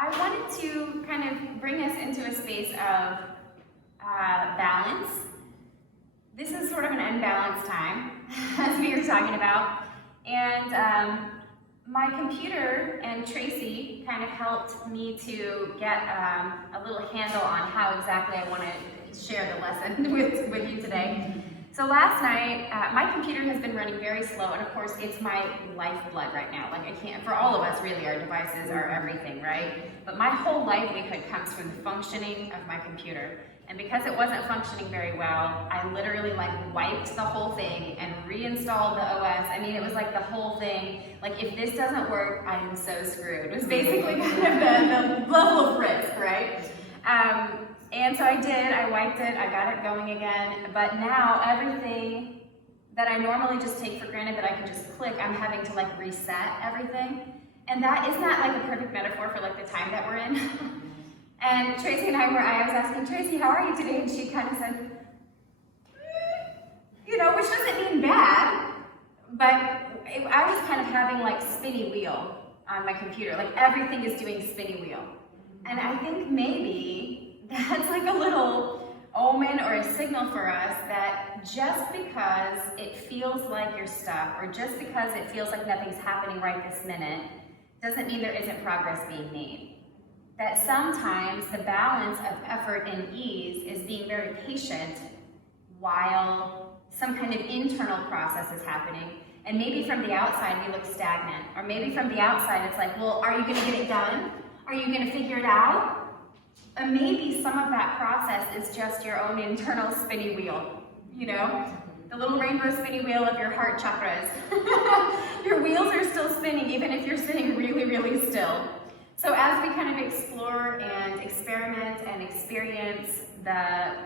I wanted to kind of bring us into a space of balance. This is sort of an unbalanced time, as we were talking about. And my computer and Tracy kind of helped me to get a little handle on how exactly I want to share the lesson with you today. So last night, my computer has been running very slow, and of course it's my lifeblood right now. Like I can't, for all of us really, our devices are everything, right? But my whole livelihood comes from the functioning of my computer. And because it wasn't functioning very well, I literally like wiped the whole thing and reinstalled the OS. I mean, it was like the whole thing. Like, if this doesn't work, I am so screwed. It was basically kind of the level of risk, right? And so I did, I wiped it, I got it going again, but now everything that I normally just take for granted that I can just click, I'm having to like reset everything. And isn't that like a perfect metaphor for like the time that we're in? And Tracy and I was asking, Tracy, how are you today? And she kind of said, which doesn't mean bad, but I was kind of having like spinny wheel on my computer, like everything is doing spinny wheel. And I think maybe that's like a little omen or a signal for us that just because it feels like you're stuck, or just because it feels like nothing's happening right this minute, doesn't mean there isn't progress being made. That sometimes the balance of effort and ease is being very patient while some kind of internal process is happening. And maybe from the outside we look stagnant, or maybe from the outside it's like, well, are you going to get it done? Are you going to figure it out? And maybe some of that process is just your own internal spinny wheel, the little rainbow spinny wheel of your heart chakras. Your wheels are still spinning even if you're sitting really, really still. So as we kind of explore and experiment and experience the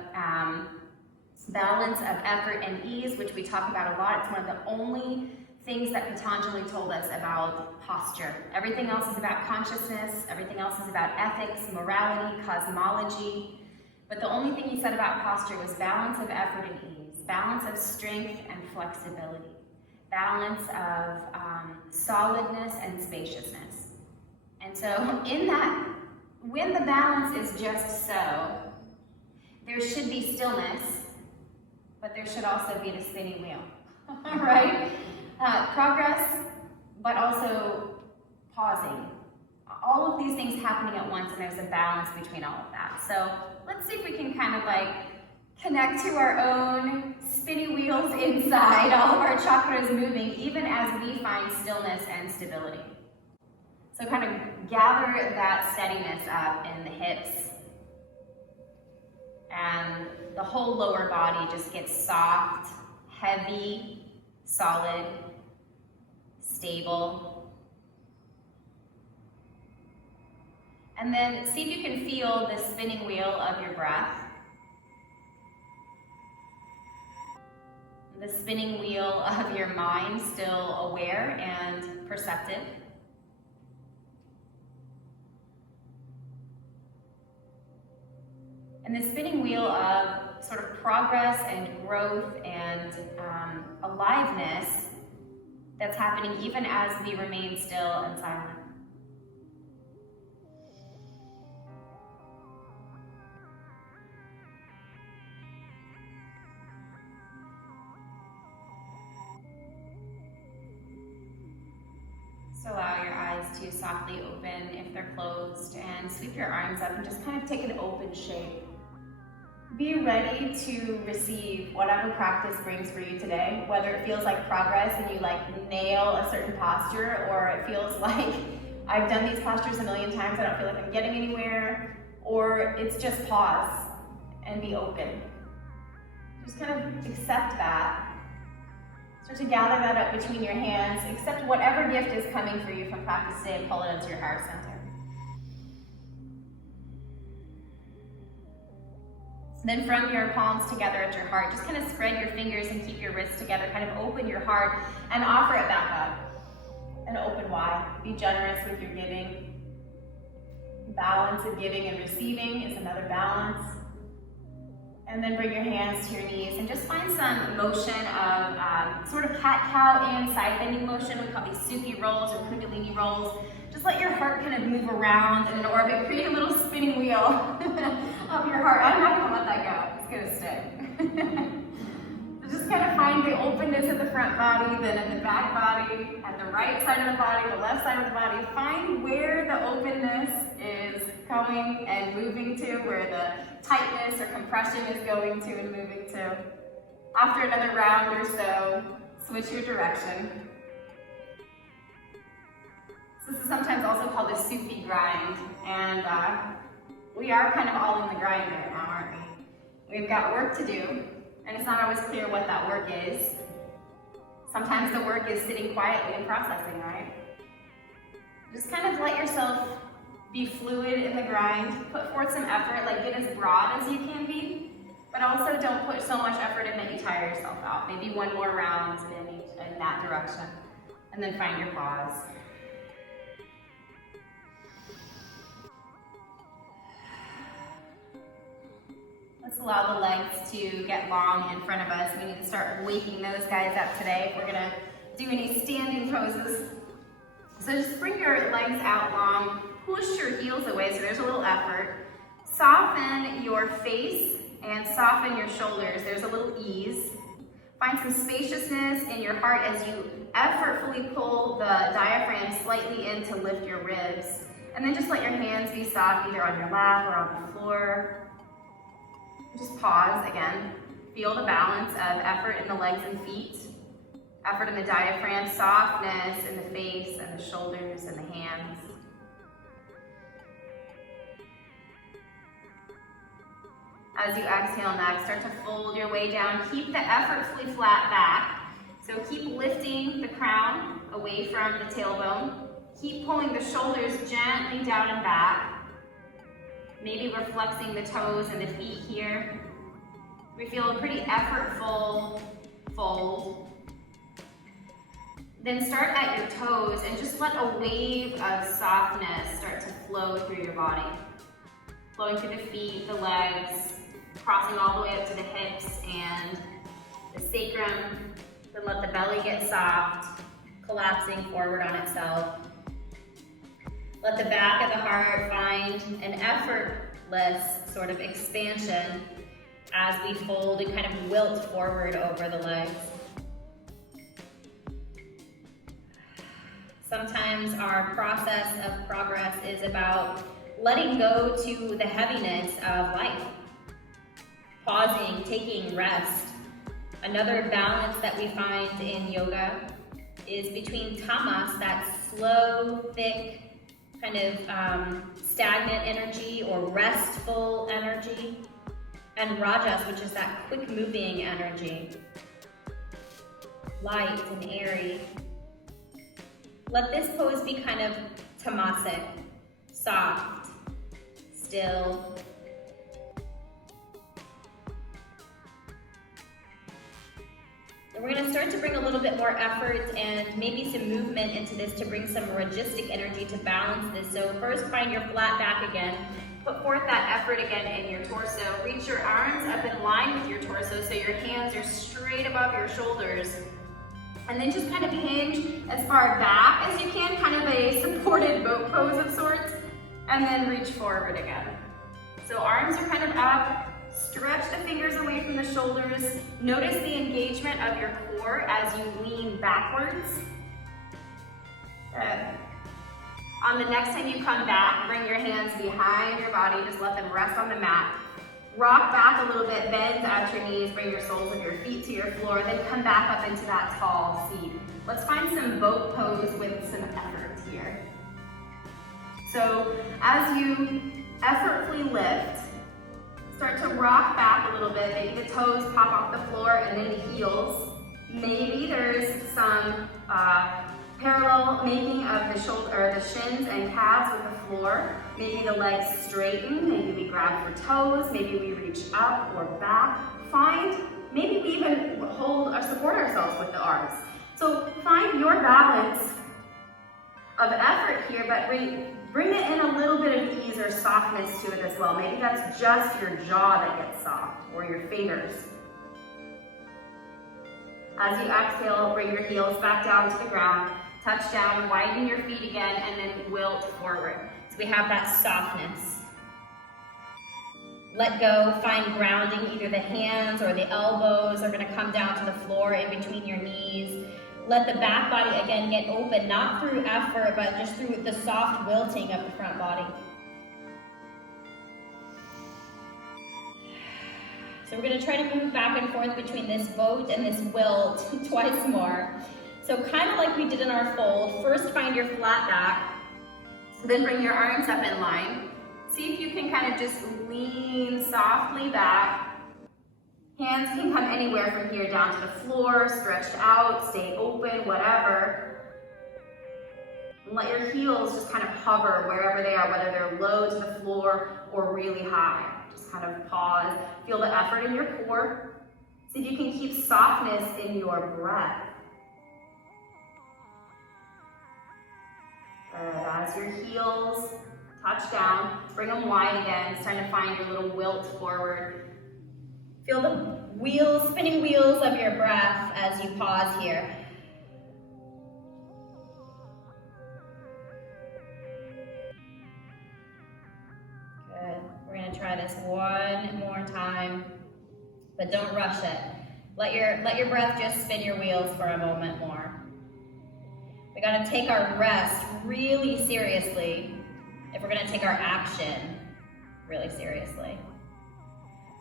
balance of effort and ease, which we talk about a lot, it's one of the only things that Patanjali told us about posture. Everything else is about consciousness, everything else is about ethics, morality, cosmology. But the only thing he said about posture was balance of effort and ease, balance of strength and flexibility, balance of solidness and spaciousness. And so in that, when the balance is just so, there should be stillness, but there should also be the spinning wheel, right? Progress, but also pausing. All of these things happening at once, and there's a balance between all of that. So let's see if we can kind of like connect to our own spinny wheels inside, all of our chakras moving, even as we find stillness and stability. So kind of gather that steadiness up in the hips, and the whole lower body just gets soft, heavy, solid, stable. And then see if you can feel the spinning wheel of your breath. The spinning wheel of your mind, still aware and perceptive. And the spinning wheel of sort of progress and growth and aliveness that's happening even as we remain still and silent. So allow your eyes to softly open if they're closed, and sweep your arms up and just kind of take an open shape. Be ready to receive whatever practice brings for you today, whether it feels like progress and you like nail a certain posture, or it feels like I've done these postures a million times, I don't feel like I'm getting anywhere, or it's just pause and be open. Just kind of accept that. Start to gather that up between your hands. Accept whatever gift is coming for you from practice today and pull it into your heart center. Then from your palms together at your heart, just kind of spread your fingers and keep your wrists together. Kind of open your heart and offer it back up. And open wide. Be generous with your giving. Balance of giving and receiving is another balance. And then bring your hands to your knees and just find some motion of sort of cat-cow and side bending motion. We call these Suki rolls or Kundalini rolls. Just Just let your heart kind of move around in an orbit, create a little spinning wheel of your heart. I'm not gonna let that go, it's gonna stay. So just kind of find the openness of the front body, then in the back body, at the right side of the body, the left side of the body. Find where the openness is coming and moving to, where the tightness or compression is going to and moving to. After another round or so, switch your direction. This is sometimes also called a soupy grind, and we are kind of all in the grind right now, aren't we? We've got work to do, and it's not always clear what that work is. Sometimes the work is sitting quietly and processing, right? Just kind of let yourself be fluid in the grind, put forth some effort, like get as broad as you can be, but also don't put so much effort in that you tire yourself out. Maybe one more round in that direction, and then find your pause. Let's allow the legs to get long in front of us. We need to start waking those guys up today if we're gonna do any standing poses. So just bring your legs out long, push your heels away so there's a little effort. Soften your face and soften your shoulders. There's a little ease. Find some spaciousness in your heart as you effortfully pull the diaphragm slightly in to lift your ribs. And then just let your hands be soft either on your lap or on the floor. Just pause again. Feel the balance of effort in the legs and feet, effort in the diaphragm, softness in the face and the shoulders and the hands. As you exhale next, start to fold your way down. Keep the effortfully flat back. So keep lifting the crown away from the tailbone. Keep pulling the shoulders gently down and back. Maybe we're flexing the toes and the feet here. We feel a pretty effortful fold. Then start at your toes and just let a wave of softness start to flow through your body. Flowing through the feet, the legs, crossing all the way up to the hips and the sacrum. Then let the belly get soft, collapsing forward on itself. Let the back of the heart find an effortless sort of expansion as we fold and kind of wilt forward over the legs. Sometimes our process of progress is about letting go to the heaviness of life. Pausing, taking rest. Another balance that we find in yoga is between tamas, that slow, thick, kind of stagnant energy or restful energy, and rajas, which is that quick moving energy, light and airy. Let this pose be kind of tamasic, soft, still. And we're going to start to bring a little bit more effort and maybe some movement into this to bring some ragistic energy to balance this. So first, find your flat back again. Put forth that effort again in your torso. Reach your arms up in line with your torso so your hands are straight above your shoulders. And then just kind of hinge as far back as you can, kind of a supported boat pose of sorts, and then reach forward again. So arms are kind of up. Stretch the fingers away from the shoulders. Notice the engagement of your core as you lean backwards. Good. On the next time you come back, bring your hands behind your body. Just let them rest on the mat. Rock back a little bit, bend at your knees, bring your soles of your feet to your floor, then come back up into that tall seat. Let's find some boat pose with some effort here. So as you effortly lift, start to rock back a little bit. Maybe the toes pop off the floor and then the heels. Maybe there's some parallel making of the shoulder or the shins and calves with the floor. Maybe the legs straighten. Maybe we grab for toes. Maybe we reach up or back. Maybe we even hold or support ourselves with the arms. So find your balance of effort here, but bring it in a little bit of ease or softness to it as well. Maybe that's just your jaw that gets soft or your fingers. As you exhale, bring your heels back down to the ground. touch down, widen your feet again, and then wilt forward. So we have that softness. Let go, find grounding, either the hands or the elbows are gonna come down to the floor in between your knees. Let the back body again get open, not through effort, but just through the soft wilting of the front body. So we're gonna try to move back and forth between this boat and this wilt twice more. So kind of like we did in our fold, first find your flat back, then bring your arms up in line. See if you can kind of just lean softly back. Hands can come anywhere from here down to the floor, stretched out, stay open, whatever. And let your heels just kind of hover wherever they are, whether they're low to the floor or really high. Just kind of pause, feel the effort in your core. See if you can keep softness in your breath. Good. As your heels touch down, bring them wide again. It's time to find your little wilt forward. Feel the wheels, spinning wheels of your breath as you pause here. Good. We're going to try this one more time, but don't rush it. Let your breath just spin your wheels for a moment more. We got to take our rest really seriously if we're going to take our action really seriously.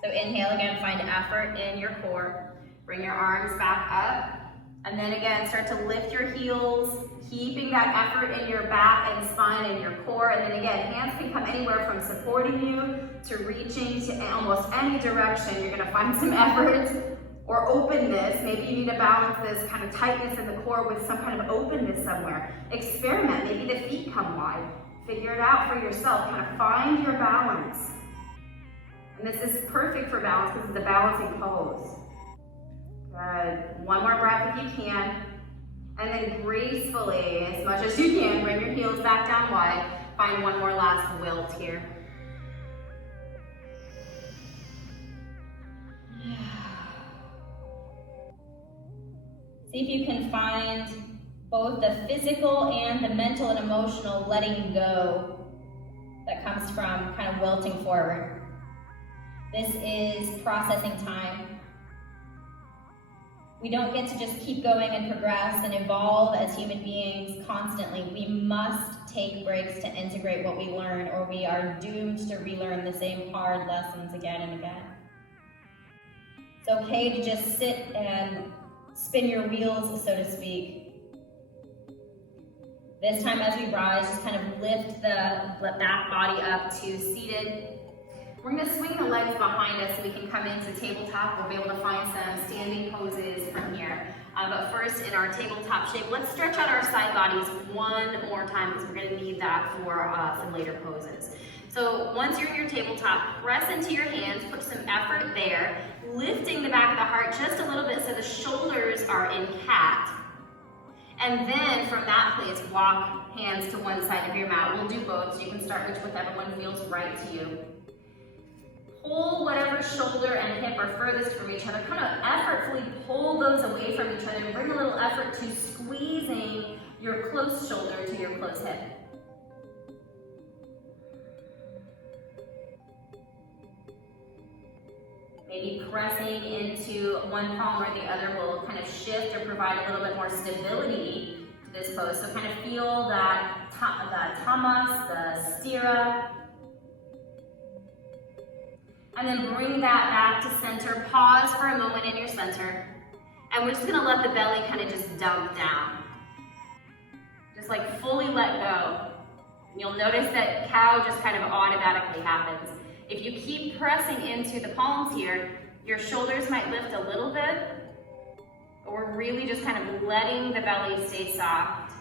So inhale again, find effort in your core. Bring your arms back up. And then again, start to lift your heels, keeping that effort in your back and spine and your core. And then again, hands can come anywhere from supporting you to reaching to almost any direction. You're going to find some effort or openness. Maybe you need to balance this kind of tightness in the core with some kind of openness somewhere. Experiment. Maybe the feet come wide. Figure it out for yourself. Kind of find your balance. And this is perfect for balance because it's a balancing pose. Good. One more breath if you can. And then gracefully, as much as you can, bring your heels back down wide. Find one more last wilt here. See if you can find both the physical and the mental and emotional letting go that comes from kind of wilting forward. This is processing time. We don't get to just keep going and progress and evolve as human beings constantly. We must take breaks to integrate what we learn, or we are doomed to relearn the same hard lessons again and again. It's okay to just sit and spin your wheels, so to speak. This time as we rise, just kind of lift the back body up to seated. We're going to swing the legs behind us so we can come into tabletop. We'll be able to find some standing poses from here. But first, in our tabletop shape, let's stretch out our side bodies one more time because we're going to need that for some later poses. So once you're in your tabletop, press into your hands, put some effort there, lifting the back of the heart just a little bit so the shoulders are in cat. And then from that place, walk hands to one side of your mat. We'll do both, so you can start with whichever one feels right to you. Pull whatever shoulder and hip are furthest from each other. Kind of effortfully pull those away from each other and bring a little effort to squeezing your close shoulder to your close hip. Maybe pressing into one palm or the other will kind of shift or provide a little bit more stability to this pose. So kind of feel that tamas, the stira. And then bring that back to center. Pause for a moment in your center. And we're just gonna let the belly kind of just dump down. Just like fully let go. And you'll notice that cow just kind of automatically happens. If you keep pressing into the palms here, your shoulders might lift a little bit, but we're really just kind of letting the belly stay soft.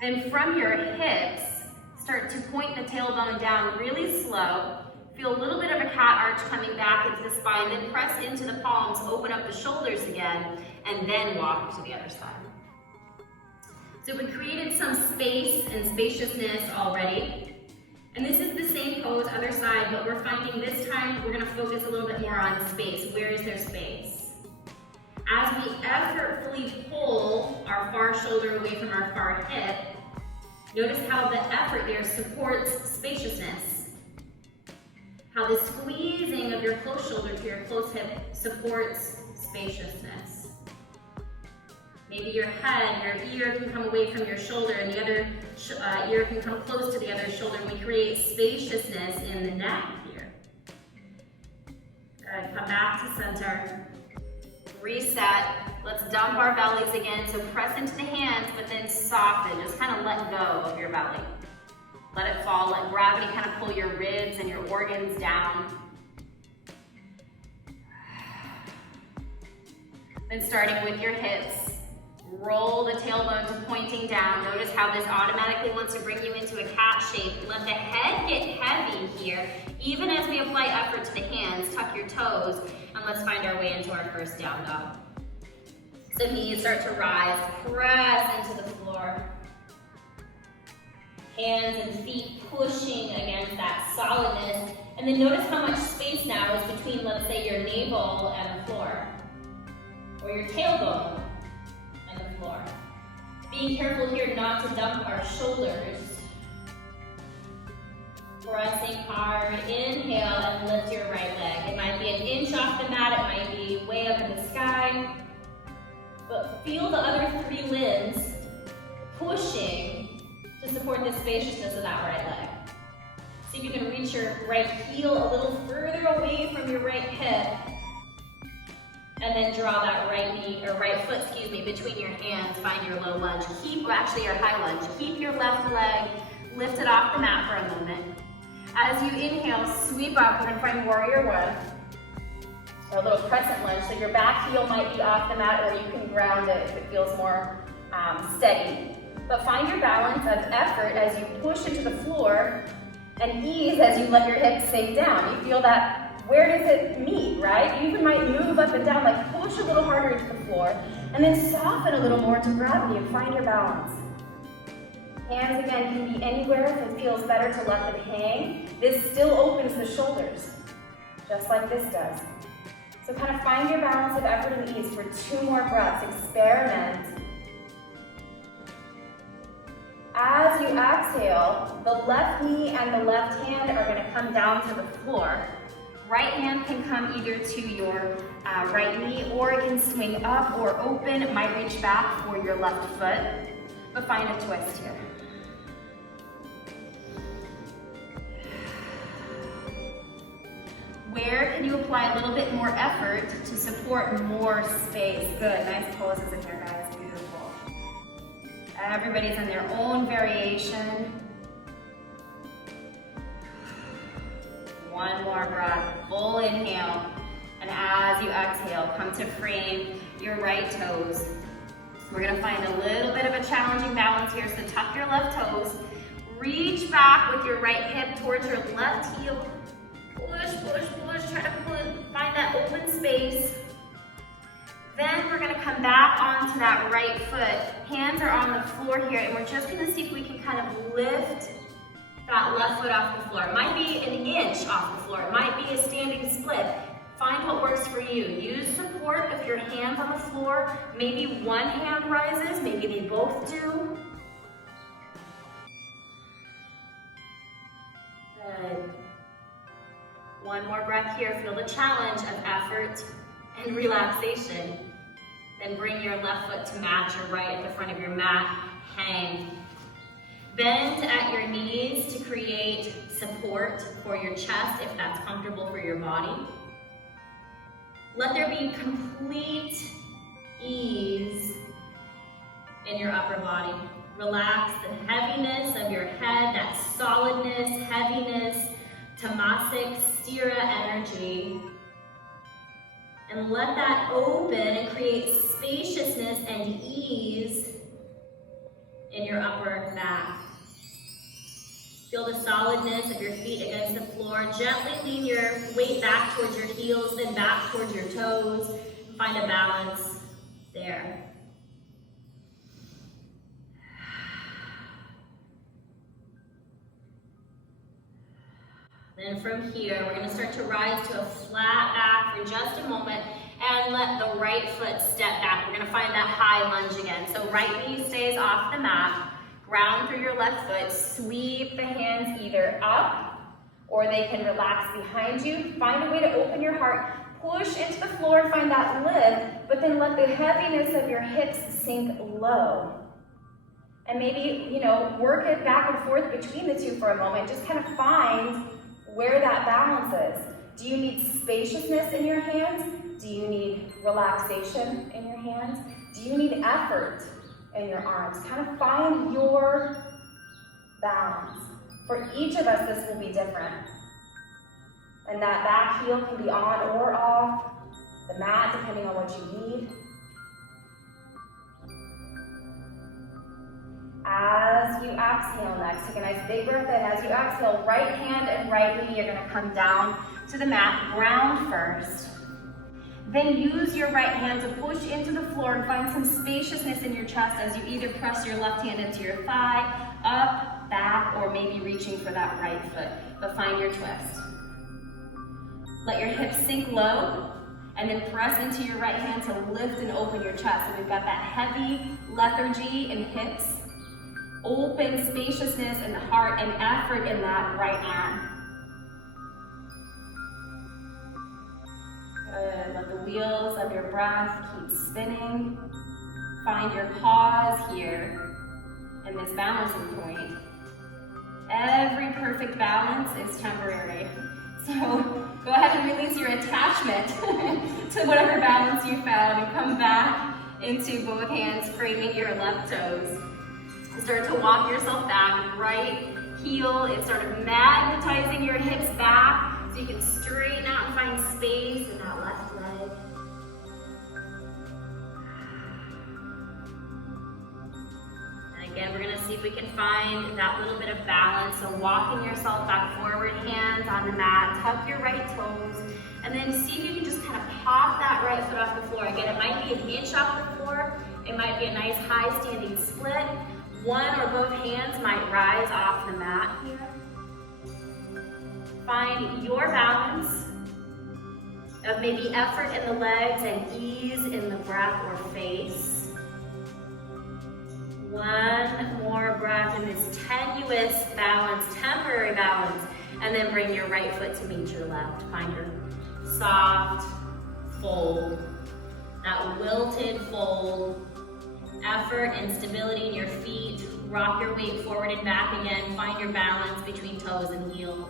Then from your hips, start to point the tailbone down really slow. Feel a little bit of a cat arch coming back into the spine, then press into the palms, open up the shoulders again, and then walk to the other side. So we created some space and spaciousness already. And this is the same pose, other side, but we're finding this time we're gonna focus a little bit more on space. Where is there space? As we effortfully pull our far shoulder away from our far hip, notice how the effort there supports spaciousness. How the squeezing of your close shoulder to your close hip supports spaciousness. Maybe your head, your ear can come away from your shoulder and the other ear can come close to the other shoulder, and we create spaciousness in the neck here. Good, come back to center. Reset. Let's dump our bellies again. So press into the hands, but then soften. Just kind of let go of your belly. Let it fall. Let gravity kind of pull your ribs and your organs down. Then starting with your hips, roll the tailbone to pointing down. Notice how this automatically wants to bring you into a cat shape. Let the head get heavy here. Even as we apply effort to the hands, tuck your toes, and let's find our way into our first down dog. So knees start to rise, press into the floor. Hands and feet pushing against that solidness. And then notice how much space now is between, let's say, your navel and the floor, or your tailbone and the floor. Being careful here not to dump our shoulders. Pressing hard, inhale and lift your right leg. It might be an inch off the mat, it might be way up in the sky. But feel the other three limbs pushing to support the spaciousness of that right leg. See if you can reach your right heel a little further away from your right hip. And then draw that right knee, or right foot, between your hands. Find your low lunge. Actually your high lunge. Keep your left leg lifted off the mat for a moment. As you inhale, sweep up. We're going to find warrior one, or a little crescent lunge. So your back heel might be off the mat, or you can ground it if it feels more steady. But find your balance of effort as you push into the floor, and ease as you let your hips sink down. You feel that, where does it meet, right? You even might move up and down, like push a little harder into the floor, and then soften a little more to gravity and find your balance. Hands again can be anywhere if it feels better to let them hang. This still opens the shoulders, just like this does. So kind of find your balance of effort and ease for 2 more breaths. Experiment. As you exhale, the left knee and the left hand are going to come down to the floor. Right hand can come either to your right knee, or it can swing up or open. It might reach back for your left foot, but find a twist here. Where can you apply a little bit more effort to support more space? Good, nice poses in here, guys, beautiful. Everybody's in their own variation. One more breath, full inhale. And as you exhale, come to frame your right toes. We're gonna find a little bit of a challenging balance here, so tuck your left toes. Reach back with your right hip towards your left heel. Push, push, push, try to find that open space. Then we're gonna come back onto that right foot. Hands are on the floor here, and we're just gonna see if we can kind of lift that left foot off the floor. It might be an inch off the floor. It might be a standing split. Find what works for you. Use support if your hand's on the floor. Maybe one hand rises, maybe they both do. Good. One more breath here. Feel the challenge of effort and relaxation. Then bring your left foot to match your right at the front of your mat. Hang. Bend at your knees to create support for your chest if that's comfortable for your body. Let there be complete ease in your upper body. Relax the heaviness of your head, that solidness, heaviness, tamasic, stira energy. And let that open and create spaciousness and ease in your upper back. Feel the solidness of your feet against the floor. Gently lean your weight back towards your heels, then back towards your toes. Find a balance there. Then from here, we're going to start to rise to a flat back for just a moment. and let the right foot step back. We're gonna find that high lunge again. So right knee stays off the mat, ground through your left foot, sweep the hands either up or they can relax behind you. Find a way to open your heart, push into the floor, find that lift, but then let the heaviness of your hips sink low. And maybe, you know, work it back and forth between the two for a moment. Just kind of find where that balance is. Do you need spaciousness in your hands? Do you need relaxation in your hands? Do you need effort in your arms? Kind of find your balance. For each of us, this will be different. And that back heel can be on or off the mat, depending on what you need. As you exhale next, take a nice big breath in. As you exhale, right hand and right knee are going to come down to the mat, ground first. Then use your right hand to push into the floor and find some spaciousness in your chest as you either press your left hand into your thigh, up, back, or maybe reaching for that right foot. But find your twist. Let your hips sink low, and then press into your right hand to lift and open your chest. So we've got that heavy lethargy in hips, open spaciousness in the heart, and effort in that right arm. Good. Let the wheels of your breath keep spinning. Find your pause here in this balancing point. Every perfect balance is temporary. So go ahead and release your attachment to whatever balance you found and come back into both hands, framing your left toes. Start to walk yourself back, right heel is sort of magnetizing your hips back so you can straighten out and find space in that left leg. And again, we're gonna see if we can find that little bit of balance. So walking yourself back forward, hands on the mat, tuck your right toes, and then see if you can just kind of pop that right foot off the floor. Again, it might be an inch off the floor, it might be a nice high standing split. One or both hands might rise off the mat here. Find your balance of maybe effort in the legs and ease in the breath or face. One more breath in this tenuous balance, temporary balance, and then bring your right foot to meet your left. Find your soft fold, that wilted fold. Effort and stability in your feet. Rock your weight forward and back again. Find your balance between toes and heels.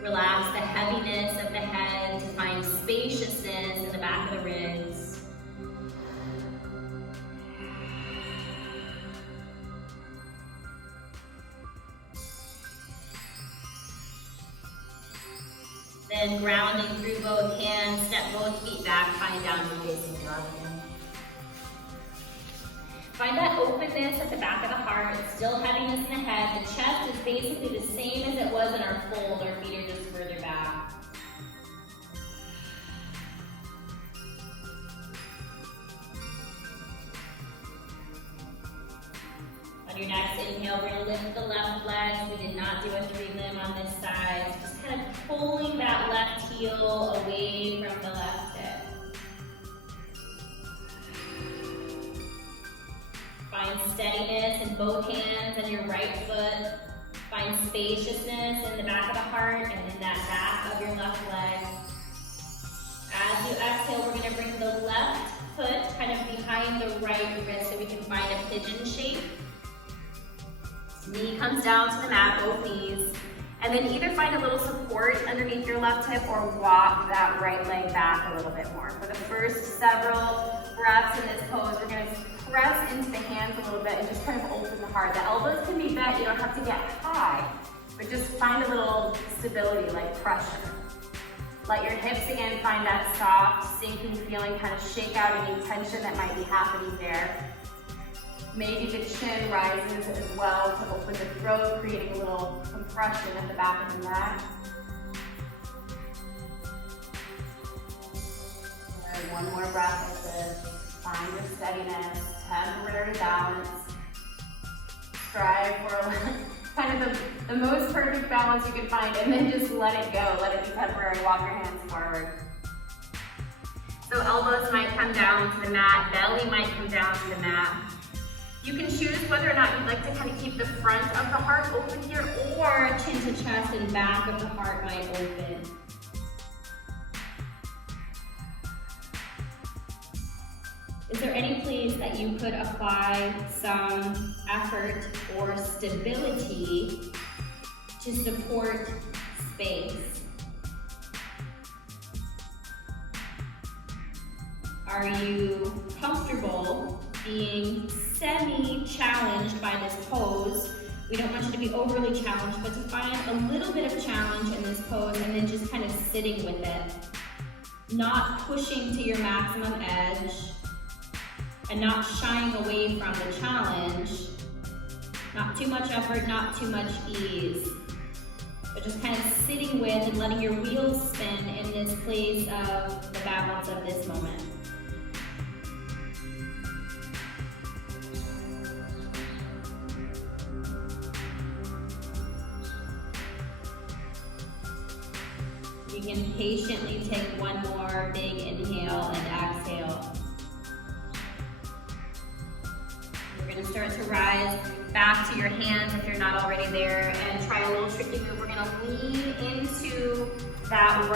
Relax the heaviness of the head to find spaciousness in the back of the ribs. Then grounding through both hands, step both feet back, find downward facing dog again. Find that openness at the back of the heart, still heaviness in the head. The chest is basically the same as it was in our fold. Our feet are just further back. On your next inhale, we're going to lift the left leg. We did not do a 3-limb on this side. Just kind of pulling that left heel away from the left hip. Find steadiness in both hands and your right foot. Find spaciousness in the back of the heart and in that back of your left leg. As you exhale, we're going to bring the left foot kind of behind the right wrist so we can find a pigeon shape. Knee comes down to the mat, both knees. And then either find a little support underneath your left hip or walk that right leg back a little bit more. For the first several breaths in this pose, we're going to press into the hands a little bit and just kind of open the heart. The elbows can be bent, you don't have to get high, but just find a little stability, like pressure. Let your hips again find that soft, sinking feeling, kind of shake out any tension that might be happening there. Maybe the chin rises as well to open the throat, creating a little compression at the back of the neck. And one more breath of this. Find your steadiness, temporary balance. Strive for kind kind of the most perfect balance you can find, and then just let it go. Let it be temporary. Walk your hands forward. So elbows might come down to the mat, belly might come down to the mat. You can choose whether or not you'd like to kind of keep the front of the heart open here, or chin to chest and back of the heart might open. Is there any place that you could apply some effort or stability to support space? Are you comfortable being semi-challenged by this pose? We don't want you to be overly challenged, but to find a little bit of challenge in this pose and then just kind of sitting with it. Not pushing to your maximum edge and not shying away from the challenge. Not too much effort, not too much ease. But just kind of sitting with and letting your wheels spin in this place of the balance of this moment. You can patiently take one more big inhale and exhale. We're going to start to rise back to your hands if you're not already there, and try a little tricky move. We're going to lean into that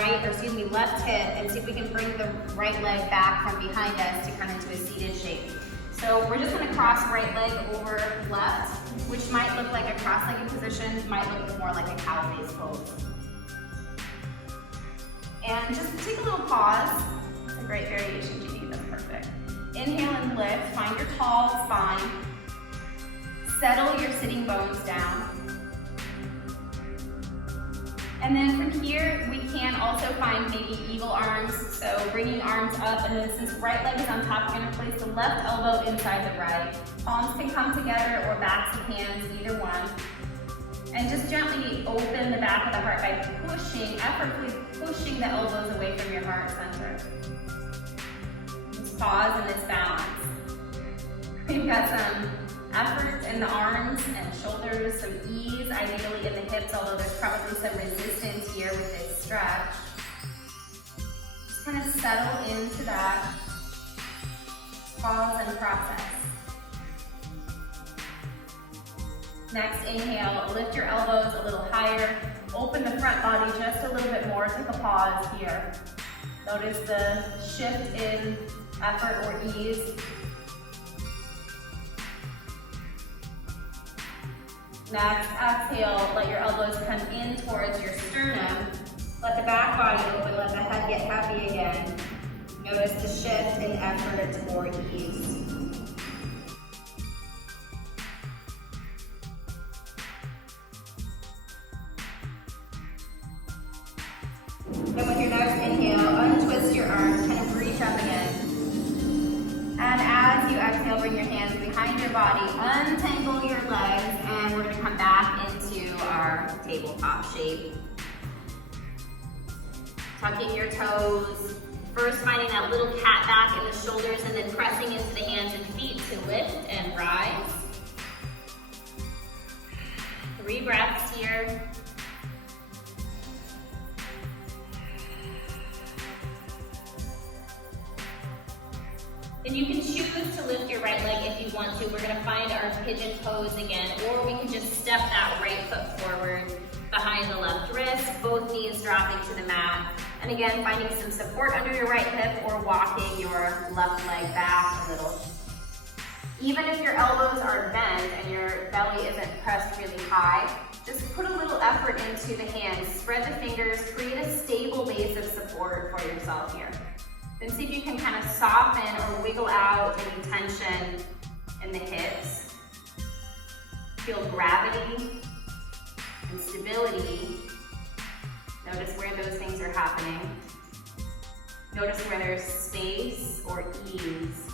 left hip and see if we can bring the right leg back from behind us to come into a seated shape. So we're just going to cross right leg over left, which might look like a cross-legged position, might look more like a cow-face pose. And just take a little pause. It's a great variation, Jeannie, that's perfect. Inhale and lift, find your tall spine. Settle your sitting bones down. And then from here, we can also find maybe eagle arms. So bringing arms up, and then since right leg is on top, we're gonna place the left elbow inside the right. Palms can come together or backs of hands, either one. And just gently open the back of the heart by pushing, effortlessly pushing the elbows away from your heart center. Just pause in this balance. We've got some effort in the arms and shoulders, some ease, ideally in the hips, although there's probably some resistance here with this stretch. Just kind of settle into that. Pause and process. Next, inhale, lift your elbows a little higher, open the front body just a little bit more, take a pause here. Notice the shift in effort or ease. Next, exhale, let your elbows come in towards your sternum. Let the back body open, let the head get heavy again. Notice the shift in effort or ease. Then with your next inhale, untwist your arms, kind of reach up again. And as you exhale, bring your hands behind your body, untangle your legs, and we're going to come back into our tabletop shape. Tucking your toes, first finding that little cat back in the shoulders, and then pressing into the hands and feet to lift and rise. 3 breaths here. And you can choose to lift your right leg if you want to. We're going to find our pigeon pose again, or we can just step that right foot forward behind the left wrist, both knees dropping to the mat. And again, finding some support under your right hip or walking your left leg back a little. Even if your elbows are bent and your belly isn't pressed really high, just put a little effort into the hands. Spread the fingers, create a stable base of support for yourself here. Then see if you can kind of soften or wiggle out any tension in the hips. Feel gravity and stability. Notice where those things are happening. Notice where there's space or ease.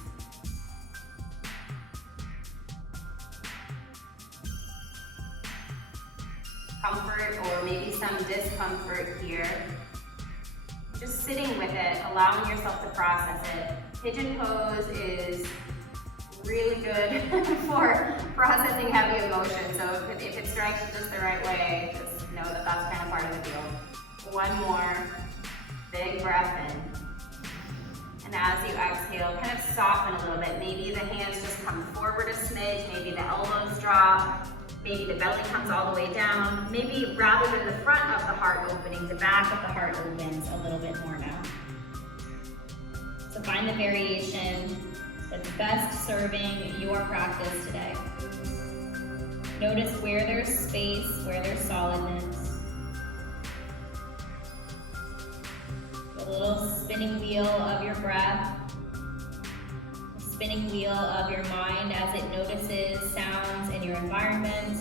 Comfort or maybe some discomfort here. Just sitting with it, allowing yourself to process it. Pigeon pose is really good for processing processing heavy emotion, so if it strikes you just the right way, just know that that's kind of part of the deal. One more big breath in. And as you exhale, kind of soften a little bit. Maybe the hands just come forward a smidge, maybe the elbows drop, maybe the belly comes all the way down. Maybe rather than the front of the heart opening, the back of the heart opens a little bit more now. So find the variation that's best serving your practice today. Notice where there's space, where there's solidness. A little spinning wheel of your breath, a spinning wheel of your mind as it notices sounds in your environment,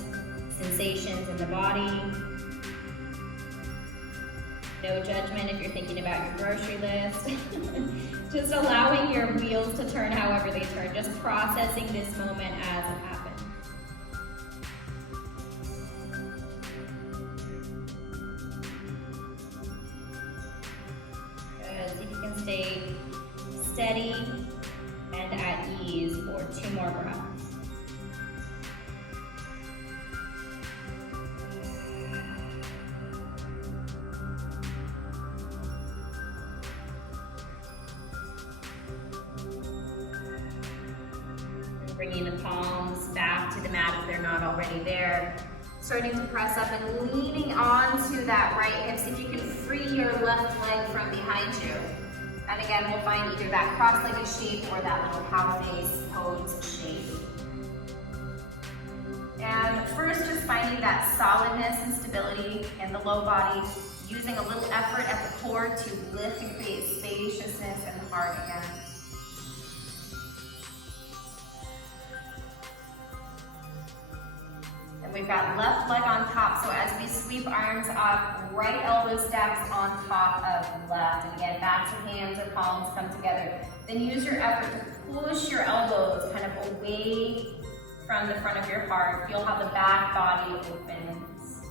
sensations in the body. No judgment if you're thinking about your grocery list. Just allowing your wheels to turn however they turn, just processing this moment as it happens. Stay steady and at ease for 2 more breaths. And bringing the palms back to the mat if they're not already there. Starting to press up and leaning onto that right hip. See if you can free your left leg from behind you. And again, we'll find either that cross-legged shape or that little cow face pose shape. And first, just finding that solidness and stability in the low body, using a little effort at the core to lift and create spaciousness in the heart again. And we've got left leg on top, so as we sweep arms up, right elbow stacks on top of left. And again, backs of hands or palms come together. Then use your effort to push your elbows kind of away from the front of your heart. Feel how the back body opens.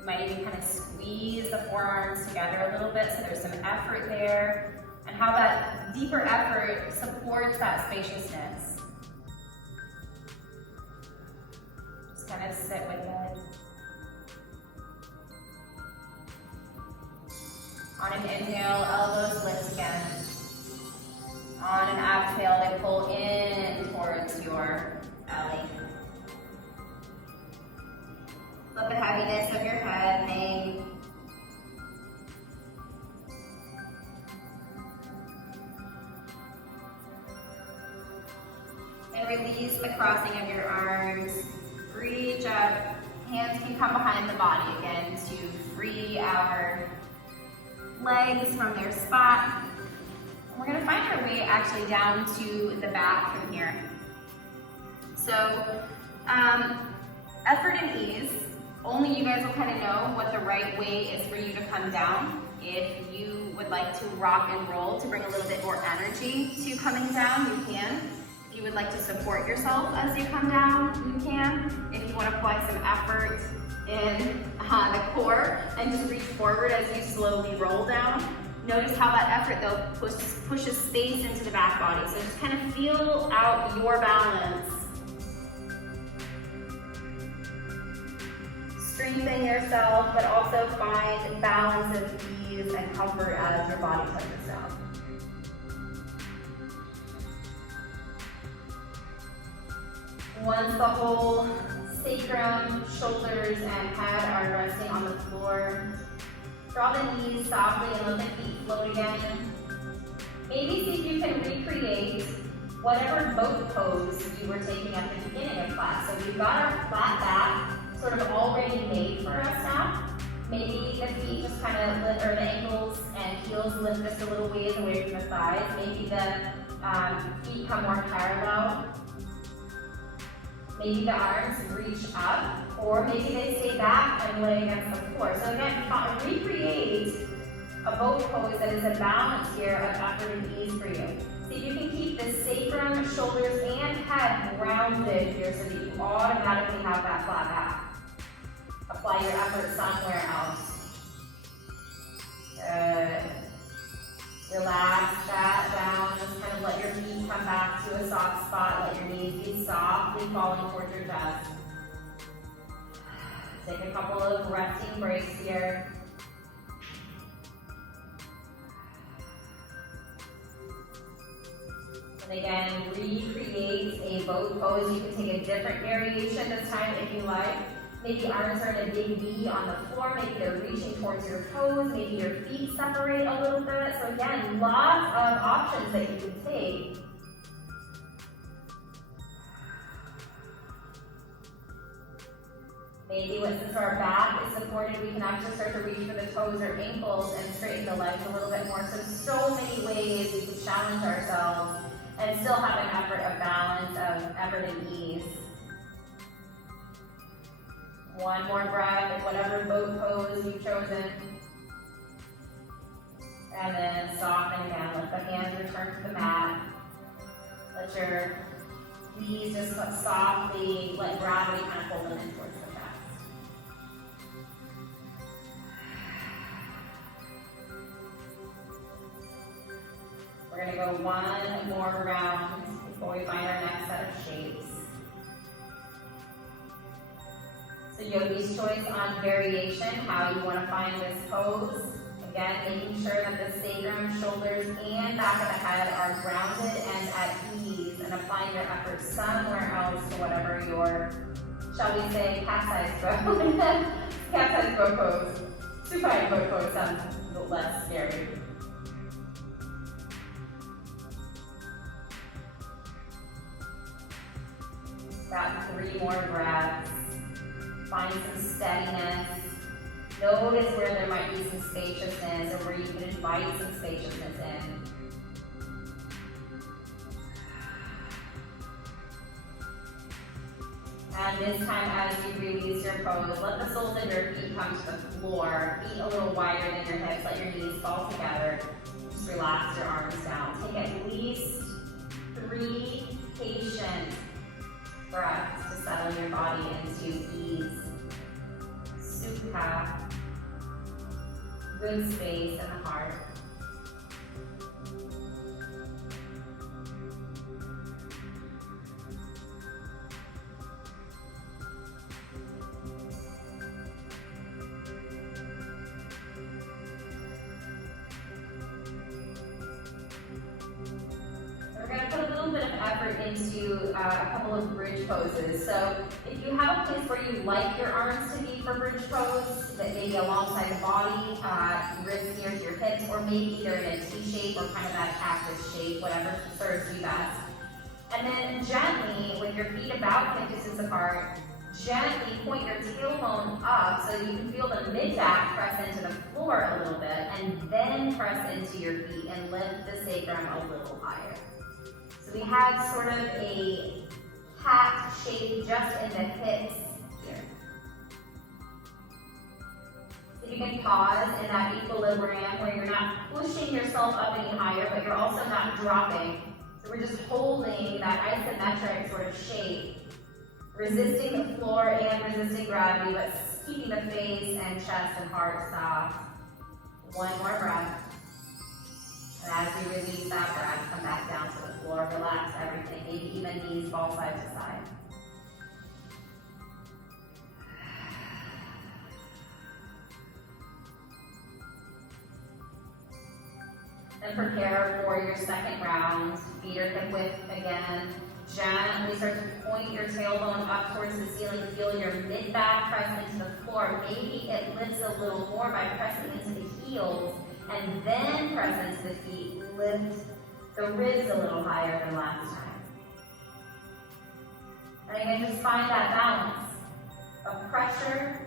You might even kind of squeeze the forearms together a little bit, so there's some effort there. And how that deeper effort supports that spaciousness. Kind of sit with it. On an inhale, elbows lift again. On an exhale, they pull in towards your belly. Let the heaviness of your head hang. And release the crossing of your arms. Reach up, hands can come behind the body again to free our legs from their spot. And we're gonna find our way actually down to the back from here. So, effort and ease, only you guys will kind of know what the right way is for you to come down. If you would like to rock and roll to bring a little bit more energy to coming down, you can. If you would like to support yourself as you come down, you can. If you want to apply some effort in the core and just reach forward as you slowly roll down. Notice how that effort though pushes space into the back body. So just kind of feel out your balance. Strengthen yourself, but also find balance of ease and comfort as your body touches down. Once the whole sacrum, shoulders, and head are resting on the floor, draw the knees softly and let the feet float again. Maybe see if you can recreate whatever boat pose you were taking at the beginning of class. So we've got our flat back sort of already made for us now. Maybe the feet just kind of lift, or the ankles and heels lift just a little ways away from the thighs. Maybe the feet come more parallel. Maybe the arms reach up, or maybe they stay back and lay against the floor. So again, recreate a boat pose that is a balance here of effort and ease for you. See if you can keep the sacrum, shoulders, and head grounded here so that you automatically have that flat back. Apply your effort somewhere else. Good. Relax that down. Just kind of let your feet come back to a soft spot. Let your knees be softly falling towards your chest. Take a couple of resting breaks here. And again, recreate a boat pose. You can take a different variation this time if you like. Maybe arms are in a big V on the floor. Maybe they're reaching towards your toes. Maybe your feet separate a little bit. So again, lots of options that you can take. Maybe since our back is supported, we can actually start to reach for the toes or ankles and straighten the legs a little bit more. So many ways we can challenge ourselves and still have an effort of balance, of effort and ease. One more breath in whatever boat pose you've chosen. And then soften again. Let the hands return to the mat. Let your knees just softly, let gravity kind of pull them in towards the chest. We're going to go one more round before we find our next set of shapes. So yogi's choice on variation, how you want to find this pose. Again, making sure that the sacrum, shoulders, and back of the head are grounded and at ease, and applying your effort somewhere else to whatever your, shall we say, cat-sized boat. Cat-sized boat pose. Supine boat pose sounds a little less scary. Got 3 more breaths. Find some steadiness. Notice where there might be some spaciousness or where you can invite some spaciousness in. And this time as you release your pose, let the soles of your feet come to the floor. Feet a little wider than your hips. Let your knees fall together. Just relax your arms down. Take at least 3 patient breaths to settle your body into ease. Sukha. Good space in the heart. We're going to put a little bit of effort into a couple of bridge poses. So if you have a place where you like your arms to be for bridge pose, that maybe alongside the body, wrists near to your hips, or maybe they're in a T shape or kind of that cactus shape, whatever serves you best. And then gently, with your feet about hip distance apart, gently point your tailbone up so you can feel the mid-back press into the floor a little bit, and then press into your feet and lift the sacrum a little higher. So we have sort of a cat shape just in the hips here. So you can pause in that equilibrium where you're not pushing yourself up any higher, but you're also not dropping. So we're just holding that isometric sort of shape, resisting the floor and resisting gravity, but keeping the face and chest and heart soft. One more breath. And as you release that breath, come back down to the floor, relax everything, maybe even knees fall side to side. Then prepare for your second round. Feet are hip width again. Gently start to point your tailbone up towards the ceiling. Feel your mid-back press into the floor. Maybe it lifts a little more by pressing into the heels, and then press into the feet. Lift the ribs a little higher than last time. And again, just find that balance of pressure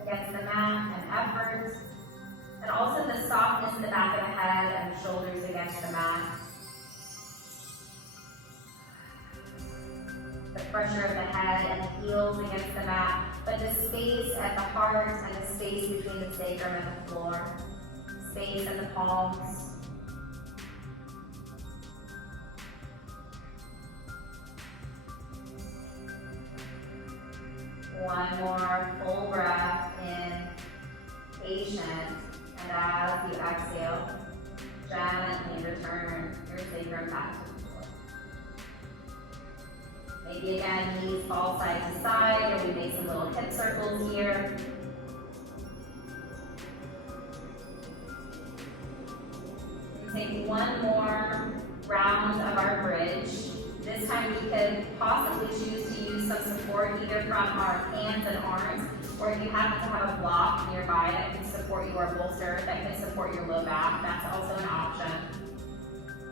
against the mat and effort, and also the softness in the back of the head and the shoulders against the mat. The pressure of the head and the heels against the mat, but the space at the heart and the space between the sacrum and the floor. Space at the palms. One more full breath in, patient, and as you exhale, Gently return your sacrum back to the floor. Maybe again, knees fall side to side, or we make some little hip circles here. And take one more round of our bridge. This time we could possibly choose to use some support either from our hands and arms, or if you happen to have a block nearby that can support your bolster, that can support your low back, that's also an option.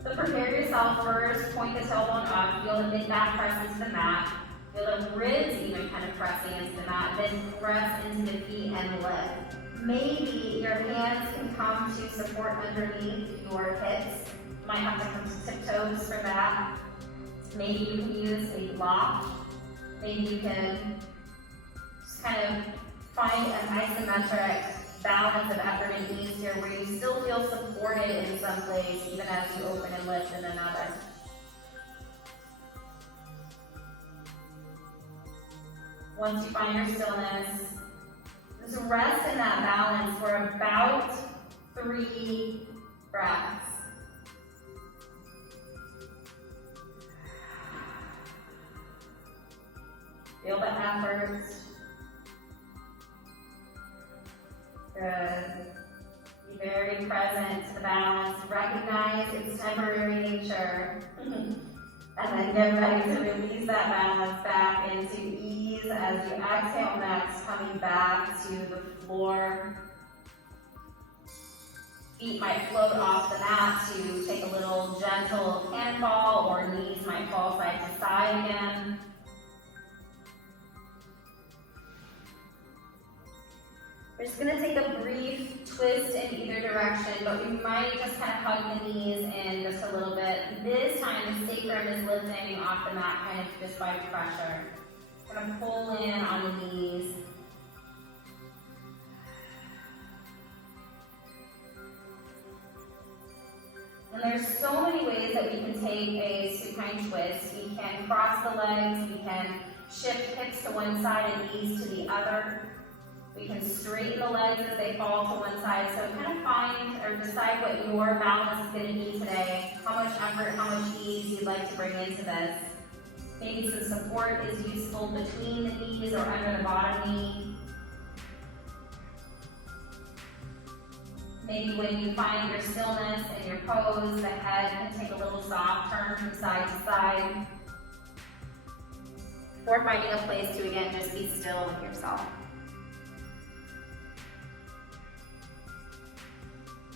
So prepare yourself first, point the tailbone up, feel the mid-back press into the mat, feel the ribs even kind of pressing into the mat, then press into the feet and lift. Maybe your hands can come to support underneath your hips. You might have to come to tiptoes for that. Maybe you can use a block. Maybe you can just kind of find an isometric balance of effort and ease here where you still feel supported in some place even as you open and lift in another. Once you find your stillness, just rest in that balance for about 3 breaths. Feel the effort. Good. Be very present to the balance. Recognize its temporary nature. And then get ready to release that balance back into ease as you exhale next, coming back to the floor. Feet might float off the mat to take a little gentle cannonball, or knees might fall side to side again. We're just going to take a brief twist in either direction, but we might just kind of hug the knees in just a little bit. This time the sacrum is lifting off the mat kind of just by pressure. Kind of pull in on the knees. And there's so many ways that we can take a supine twist. We can cross the legs, we can shift hips to one side and knees to the other. We can straighten the legs as they fall to one side. So kind of find or decide what your balance is going to be today, how much effort, how much ease you'd like to bring into this. Maybe some support is useful between the knees or under the bottom knee. Maybe when you find your stillness and your pose, the head can take a little soft turn from side to side. Or finding a place to, again, just be still with yourself.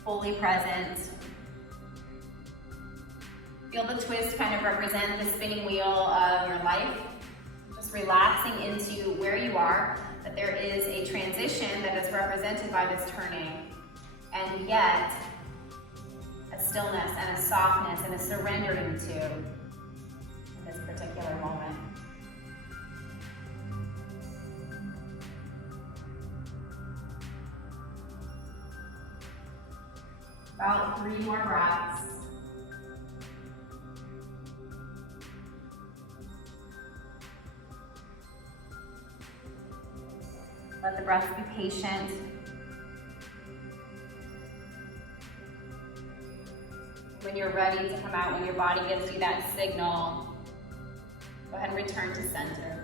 Fully present. Feel the twist kind of represent the spinning wheel of your life. Just relaxing into where you are, but there is a transition that is represented by this turning, and yet a stillness and a softness and a surrendering to in this particular moment. About 3 more breaths. Let the breath be patient. When you're ready to come out, when your body gives you that signal, go ahead and return to center.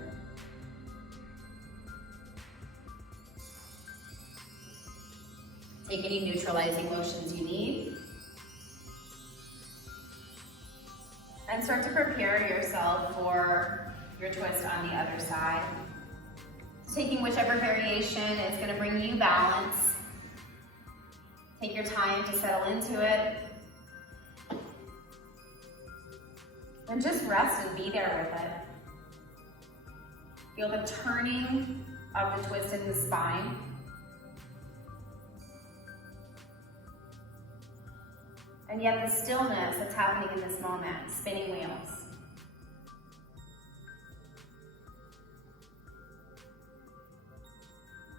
Take any neutralizing motions you need. And start to prepare yourself for your twist on the other side. Taking whichever variation is going to bring you balance. Take your time to settle into it. And just rest and be there with it. Feel the turning of the twist in the spine. And yet the stillness that's happening in this moment, spinning wheels.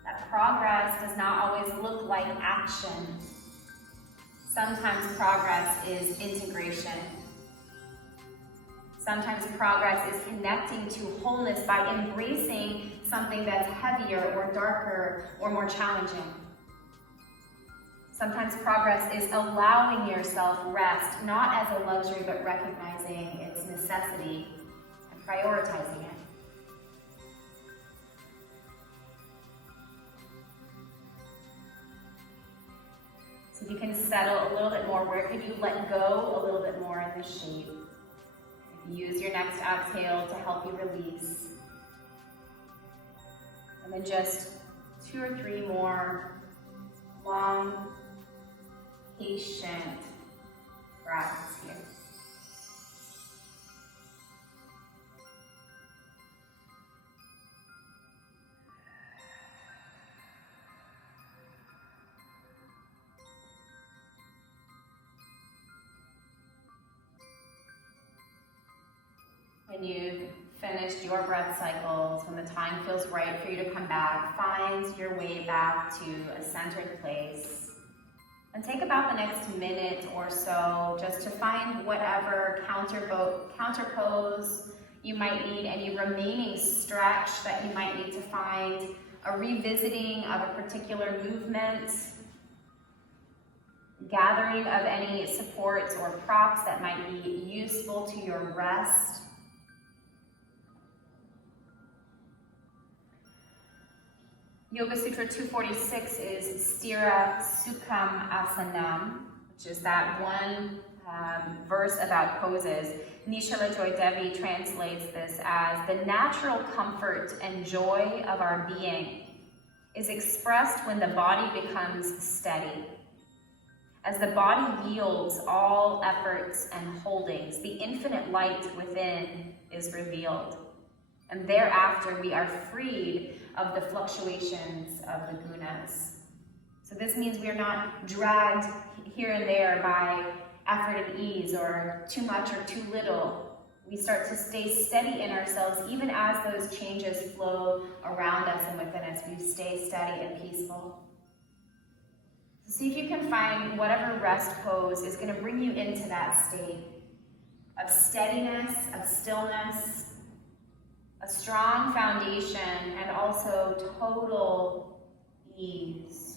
That progress does not always look like action. Sometimes progress is integration. Sometimes progress is connecting to wholeness by embracing something that's heavier or darker or more challenging. Sometimes progress is allowing yourself rest, not as a luxury, but recognizing its necessity and prioritizing it. So if you can settle a little bit more, where could you let go a little bit more in the shape? If you use your next exhale to help you release. And then just 2 or 3 more long, patient breaths here. When you've finished your breath cycles, when the time feels right for you to come back, find your way back to a centered place. And take about the next minute or so just to find whatever counter pose you might need, any remaining stretch that you might need to find, a revisiting of a particular movement, gathering of any supports or props that might be useful to your rest. Yoga Sutra 246 is Sthira Sukham Asanam, which is that one verse about poses. Nishala Joy Devi translates this as the natural comfort and joy of our being is expressed when the body becomes steady. As the body yields all efforts and holdings, the infinite light within is revealed. And thereafter we are freed of the fluctuations of the gunas. So this means we are not dragged here and there by effort and ease, or too much or too little. We start to stay steady in ourselves even as those changes flow around us and within us. We stay steady and peaceful. So see if you can find whatever rest pose is going to bring you into that state of steadiness, of stillness, a strong foundation, and also total ease.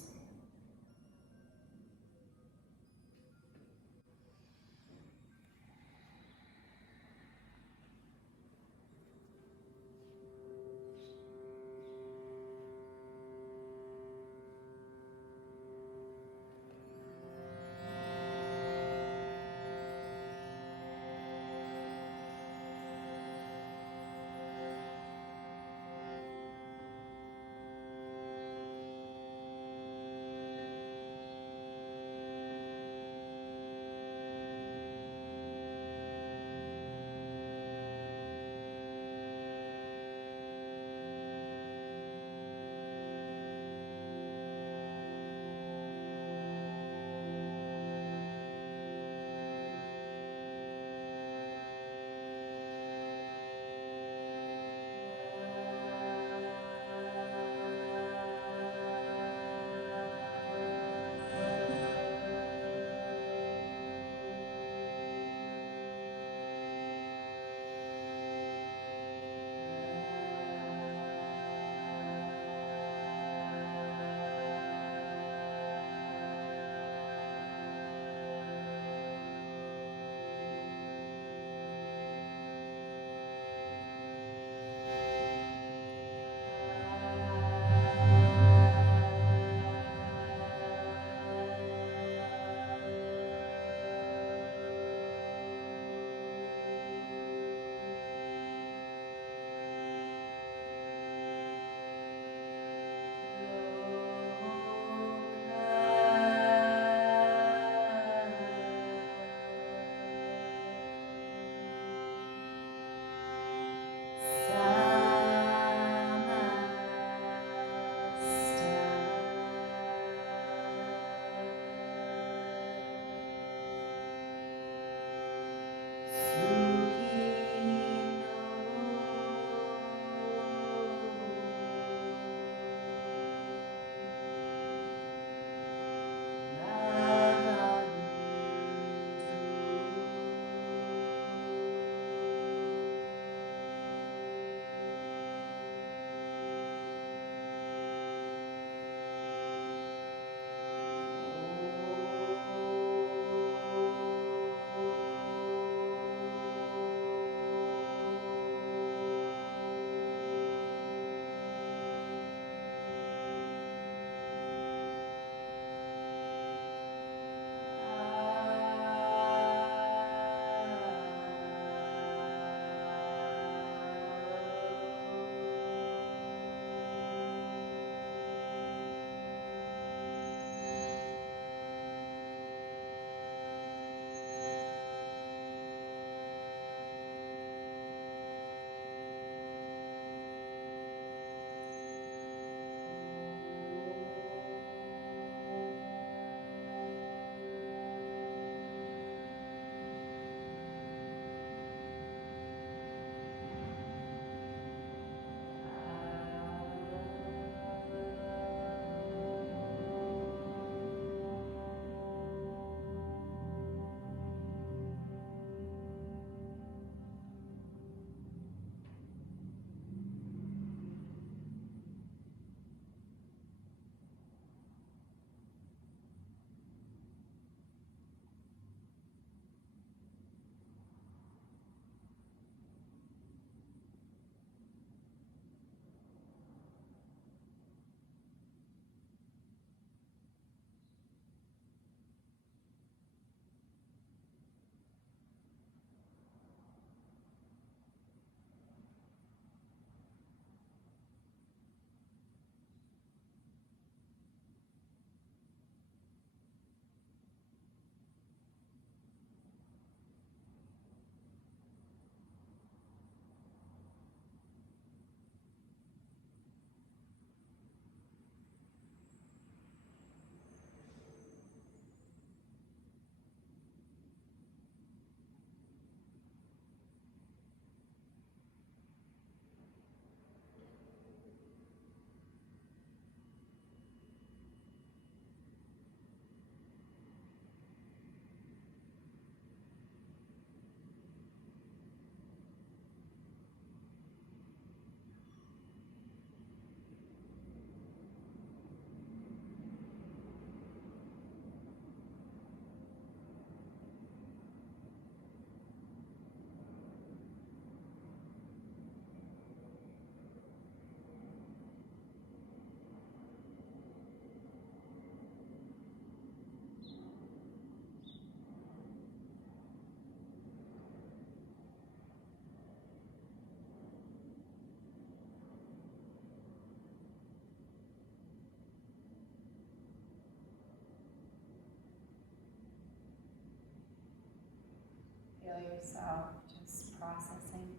yourself, just processing.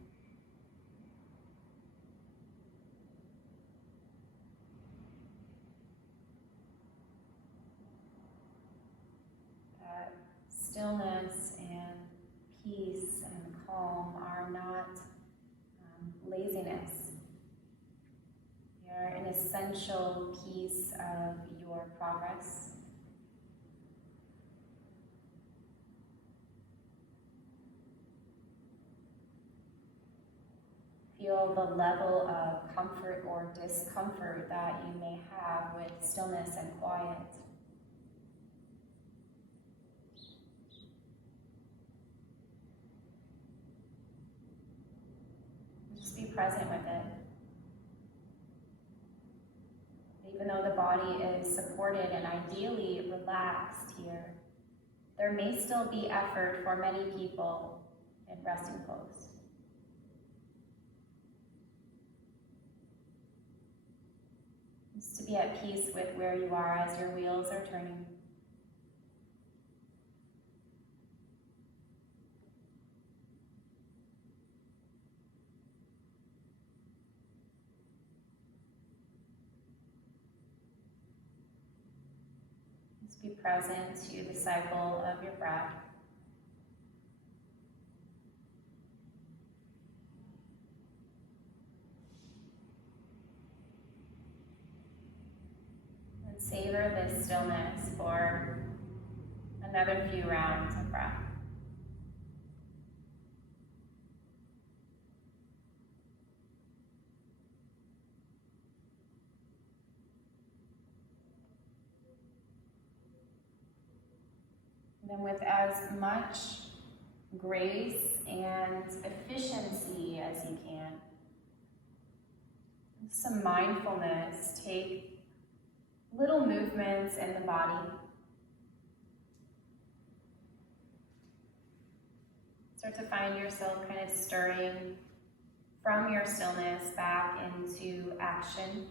That stillness and peace and calm are not laziness. They are an essential piece of your progress. Feel the level of comfort or discomfort that you may have with stillness and quiet. Just be present with it. Even though the body is supported and ideally relaxed here, there may still be effort for many people in resting pose. Just to be at peace with where you are as your wheels are turning. Just be present to the cycle of your breath. Savor this stillness for another few rounds of breath. And then with as much grace and efficiency as you can, some mindfulness, take little movements in the body. Start to find yourself kind of stirring from your stillness back into action.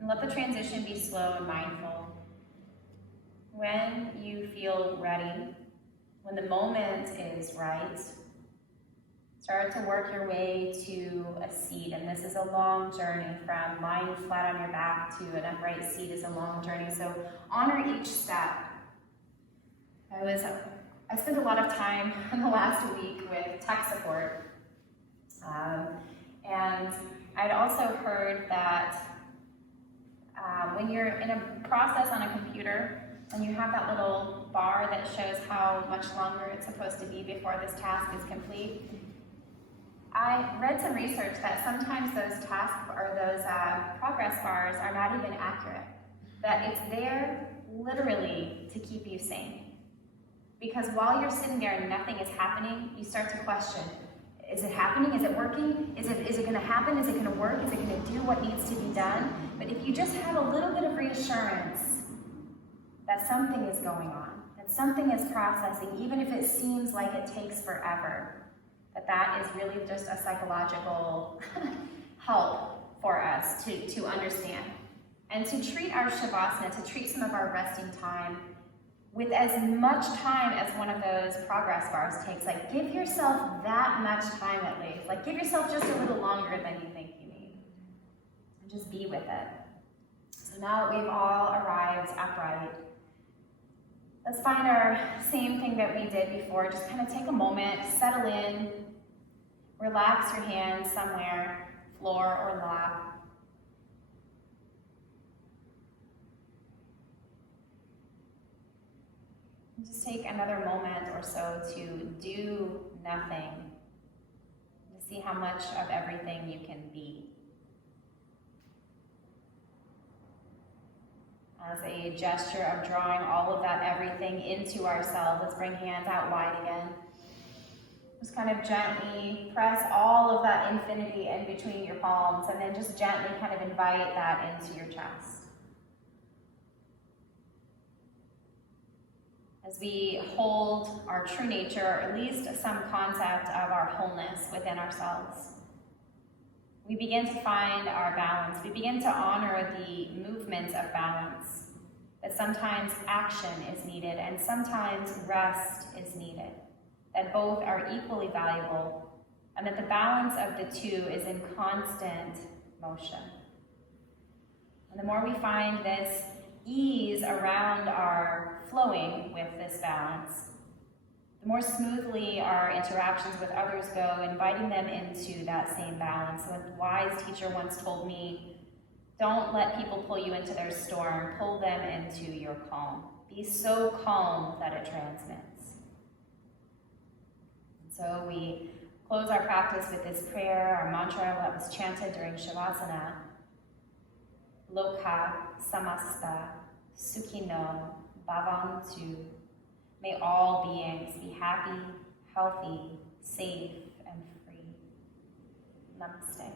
And let the transition be slow and mindful. When you feel ready, when the moment is right, start to work your way to a seat, and this is a long journey. From lying flat on your back to an upright seat is a long journey, so honor each step. I spent a lot of time in the last week with tech support, and I'd also heard that when you're in a process on a computer, and you have that little bar that shows how much longer it's supposed to be before this task is complete, I read some research that sometimes those tasks or those progress bars are not even accurate. That it's there literally to keep you sane. Because while you're sitting there and nothing is happening, you start to question, is it happening? Is it working? Is it going to happen? Is it going to work? Is it going to do what needs to be done? But if you just have a little bit of reassurance that something is going on, that something is processing, even if it seems like it takes forever, that is really just a psychological help for us to understand. And to treat our Shavasana, to treat some of our resting time with as much time as one of those progress bars takes. Like, give yourself that much time at least. Like, give yourself just a little longer than you think you need. And just be with it. So now that we've all arrived upright, let's find our same thing that we did before. Just kind of take a moment, settle in, relax your hands somewhere, floor or lap. And just take another moment or so to do nothing, to see how much of everything you can be. As a gesture of drawing all of that everything into ourselves, let's bring hands out wide again. Just kind of gently press all of that infinity in between your palms, and then just gently kind of invite that into your chest. As we hold our true nature, or at least some concept of our wholeness within ourselves, we begin to find our balance. We begin to honor the movements of balance. That sometimes action is needed and sometimes rest is needed. that both are equally valuable, and that the balance of the two is in constant motion. And the more we find this ease around our flowing with this balance, the more smoothly our interactions with others go, inviting them into that same balance. So a wise teacher once told me, don't let people pull you into their storm, pull them into your calm. Be so calm that it transmits. And so we close our practice with this prayer, our mantra that was chanted during Shavasana. Loka samasta sukhino bhavantu. May all beings be happy, healthy, safe, and free. Namaste.